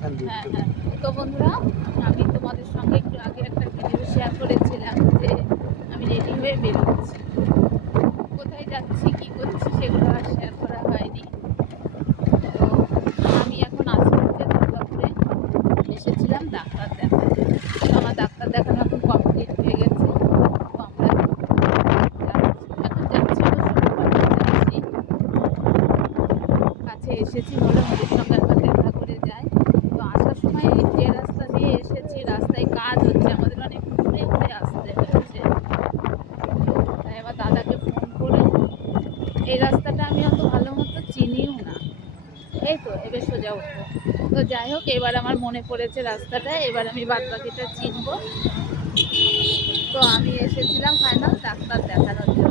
হ্যাঁ হ্যাঁ। তো বন্ধুরা, আমি তোমাদের সঙ্গে একটু আগে একটা ভিডিও শেয়ার করেছিলাম যে আমি রেডি হয়ে বেরোচ্ছি, কোথায় যাচ্ছি কী করছি সেগুলো আর শেয়ার করা হয়নি। তো আমি এখন আছি হচ্ছে দুর্গাপুরে, এসেছিলাম ডাক্তার দেখাতে। তো আমার ডাক্তার দেখানো এখন কমপ্লিট হয়ে গেছে। তো আমরা এখন যাচ্ছি কাছে এসেছি বলে ওদের সঙ্গে একবার দেখা করে যাই। তো আসার সময় যে রাস্তা দিয়ে এসেছি রাস্তায় কাজ হচ্ছে, আমাদের অনেক ঘুরে ঘুরে আসতে হচ্ছে। তাই এবার দাদাকে ফোন করে, এই রাস্তাটা আমি অত ভালো মতো চিনিও না, এই তো এবার সোজা উঠবো। তো যাই হোক, এবার আমার মনে পড়েছে রাস্তাটা, এবার আমি বাদ বাকিটা চিনবো। তো আমি এসেছিলাম ফাইনাল ডাক্তার দেখানোর জন্য।